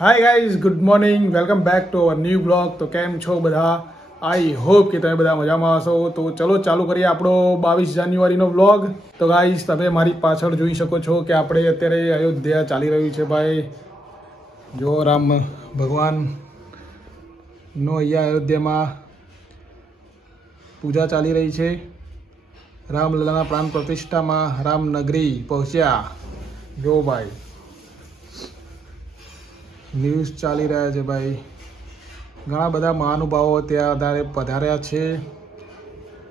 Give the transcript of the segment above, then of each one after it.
Hi guys, good morning, welcome back to our new blog. तो केम छो બધા? आई होप કે તમે બધા મજામાં હશો। તો ચલો ચાલુ કરીએ આપણો 22 જાન્યુઆરીનો વ્લોગ। તો ગાઈસ, તમે મારી પાછળ જોઈ શકો છો કે આપણે અત્યારે અયોધ્યા ચાલી રહ્યું છે ભાઈ। જો રામ ભગવાનનો અહીંયા અયોધ્યામાં પૂજા ચાલી રહી છે। રામલલાના પ્રાણ પ્રતિષ્ઠામાં રામનગરી પહોંચ્યા। જો ભાઈ, ન્યૂઝ ચાલી રહ્યા છે ભાઈ। ઘણા બધા મહાનુભાવો ત્યાં પધાર્યા છે,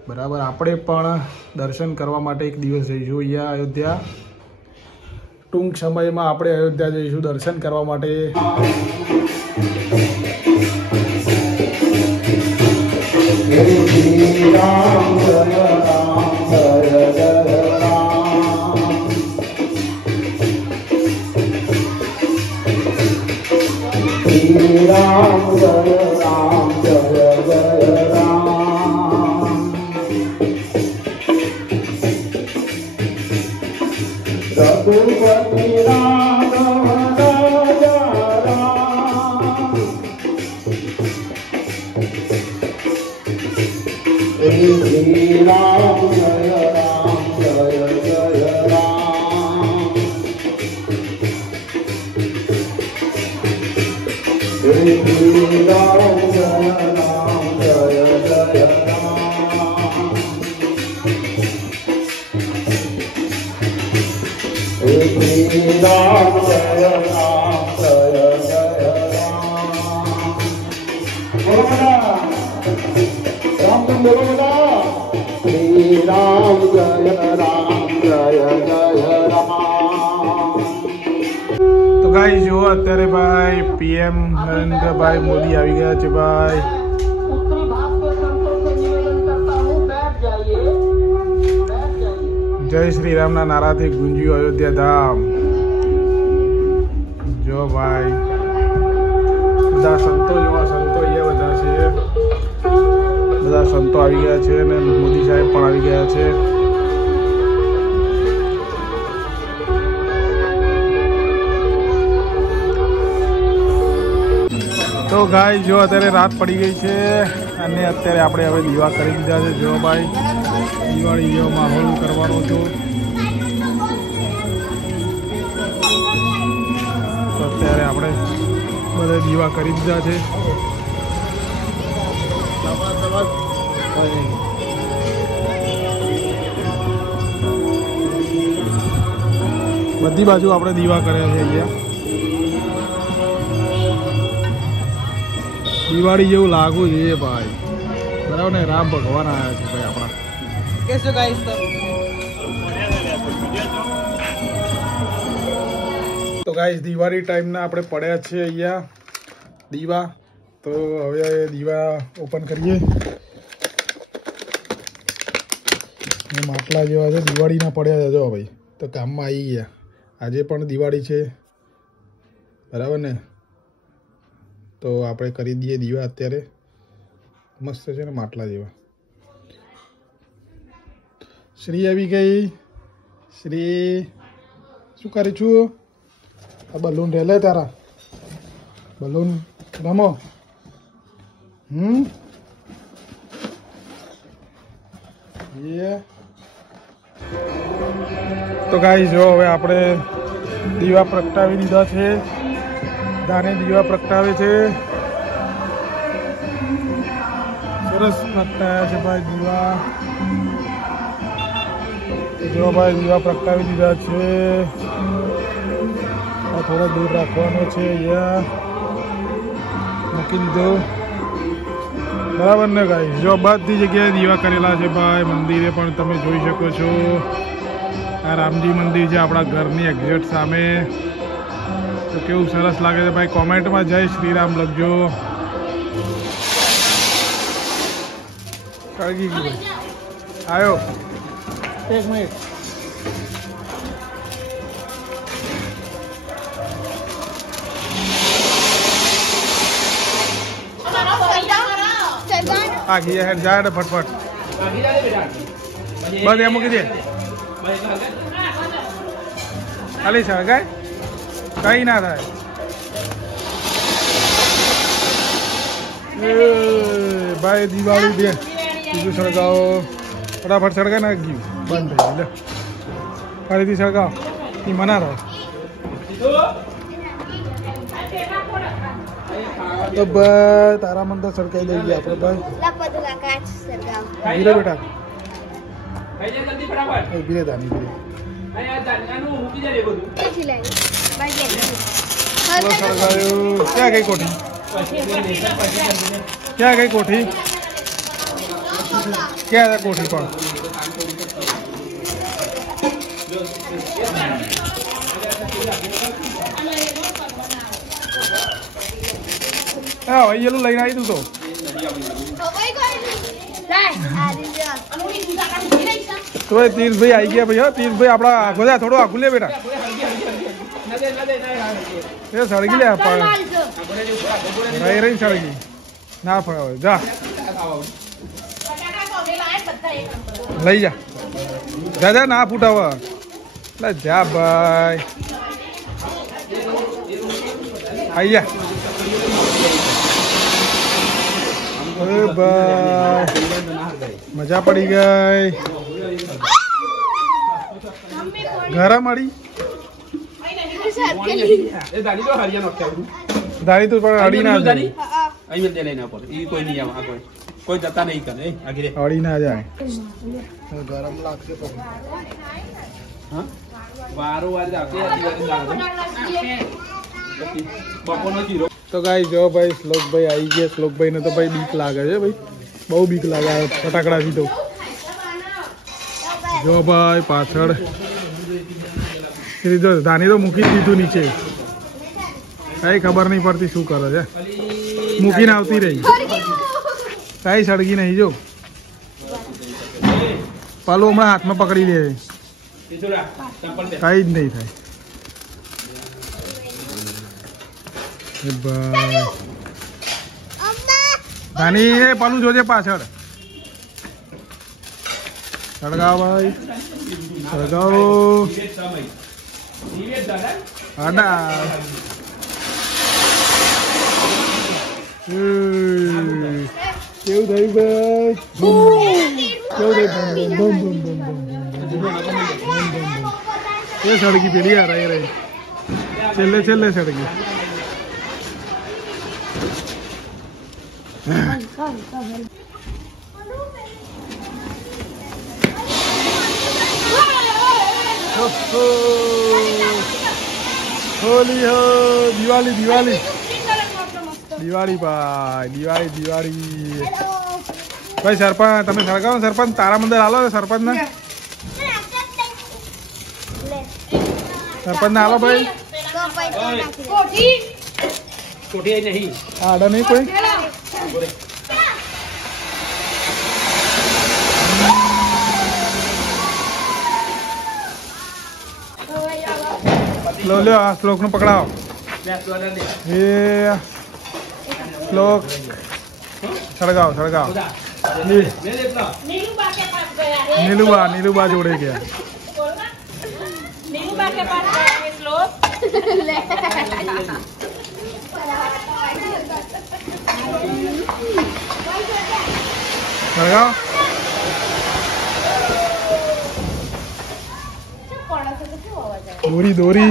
બરાબર। આપણે પણ દર્શન કરવા માટે એક દિવસ જઈશું અહીંયા અયોધ્યા। ટૂંક સમયમાં આપણે અયોધ્યા જઈશું દર્શન કરવા માટે। राम जय राम जय जय राम। रघुपति राघव राजा राम। श्री राम जय राम जय जय राम। श्री राम जय राम जय जय राम। श्री राम जय राम जय जय राम। बोलो राम तुम बोलो बेटा। श्री राम जय राम जय जय राम। तो गाइस, जो અત્યારે ભાઈ પીએમ નરેન્દ્રભાઈ મોદી આવી ગયા છે ભાઈ। જય શ્રી રામના નારાથી ગુંજ્યું અયોધ્યા ધામ। જો ભાઈ, બધા સંતો જેવા સંતો અહીંયા બધા છે। બધા સંતો આવી ગયા છે અને મોદી સાહેબ પણ આવી ગયા છે। तो गाय जो अत्यारे रात पड़ी गई है અને અત્યારે આપણે હવે દીવા કરી દીધા છે। જો ભાઈ, દિવાળી જેવો માહોલ કરવાનો છો। તો અત્યારે આપણે બધે દીવા કરી દીધા છે। બધી બાજુ આપણે દીવા કર્યા છે અહીંયા। દિવાળી જેવું લાગવું જોઈએ ભાઈ, બરાબર ને? રામ ભગવાન આવ્યા છે ભાઈ આપણા। कैसे गाइस તો ગાઈસ, દિવાળી ટાઈમના આપણે પડ્યા છીએ અહીંયા દીવા। તો હવે દીવા ઓપન કરીએ। માટલા જેવા છે, દિવાળીના પડ્યા છે જો ભાઈ। તો કામમાં આવી ગયા। આજે પણ દિવાળી છે, બરાબર ને? તો આપણે કરી દઈએ દીવા અત્યારે। મસ્ત છે ને માટલા જેવા। શ્રી આવી ગઈ। શ્રી શું કરી છું? આ બલૂન રેલે તારા બલૂન રમો। તો ગાઈસ, જો હવે આપણે દીવા પ્રગટાવી દીધા છે। દાને દીવા પ્રગટાવે છે। સરસ પ્રગટાયા છે ભાઈ દીવા। જો ભાઈ, દીવા પ્રગટાવી દીધા છે। આ થોડો દૂર રાખવાનો છે, અહીંયા મૂકી દીધો, બરાબર ને ગાઈસ? જો બધી જગ્યાએ દીવા કરેલા છે ભાઈ। મંદિરે પણ તમે જોઈ શકો છો। આ રામજી મંદિર છે આપણા ઘરની એક્ઝેક્ટ સામે। तो केवू सरस लगे भाई। कॉमेंट में जय श्री राम लखजो। आयो एक मिनट। आगे हेड जाए फटफट बस ये मुकी दे खाली सर गए कहीं ना था। ભાઈ દિવાળી દે બીજું સળગાવો ફટાફટ સળગાવી નાખી બંધ થઈ લે ફરીથી સળગાવો એ મના રહો તો ભાઈ તારા મન તો સળગાઈ દઈએ આપણે ભાઈ ધીરે બેટા ધીરે દાની ધીરે क्या गई कोठी क्या गई कोठी क्या है कोठी पर भाई ये लो लाइन आई तू तो तीर्थ भाई आई गया भैया तीर्थ भाई अपना आगो जा थोड़ा आगू ले बेटा ये सड़गी ले रही सड़गी ना फड़ा जा લઈ જા દાદા ના ફૂટાવ લે જા ભાઈ આઈ જા અરે ભાઈ મજા પડી ગઈ ઘરે મળી દાડી તો પણ અડી ના कोई जता नहीं करे आगे अड़ी ना जाए गरम लागते तो हां वारो वार जाके बपोनो जीरो तो गाइस जो भाई श्लोक भाई आई गया श्लोक भाई ने तो भाई बीक लागे छे भाई बहु बीक लागे फटाकड़ा थी तो जो भाई पाछड़ जो धानी तो मूकी दीधुं नीचे कई खबर नहीं पड़ती शू करे छे मूकी ने आवती रही कई सड़गी नहीं जो पालो हमें हाथ में पकड़ी ले कई नहीं था धानी पालू जो पाछड़ सड़गाओ भाई सड़गाओ आडा કેવું થયું ભાઈ કેવું થયું બમ બમ બમ બમ એ સળગી પેલી આ રહી રહી છેલ્લે છેલ્લે સળગી હોલી હો દિવાળી દિવાળી દિવાળી ભાઈ દિવાળી દિવાળી ભાઈ સરપંચ તમે સળગાવો સરપંચ તારા મંદિર હાલો સરપંચ ને સરપંચ ને હાલો ભાઈ કોઠી નહીં આડા નહીં કોઈ लो लो आ श्लोक नु पकड़ाओ ये श्लोक सड़गाओ सड़गाओ नीलूबा जोड़े गया नीलूबा के पास गया श्लोक सड़गाओ दोरी दोरी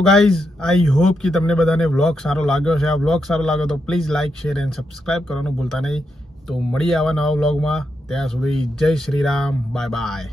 તો ગાઈઝ આઈ હોપ કે તમને બધાને વ્લોગ સારો લાગ્યો છે. આ વ્લોગ સારો લાગ્યો તો please like share and subscribe કરવાનું ભૂલતા નહીં. તો મળીએ આવા નવા વ્લોગમાં. ત્યાં સુધી જય શ્રી રામ. Bye bye.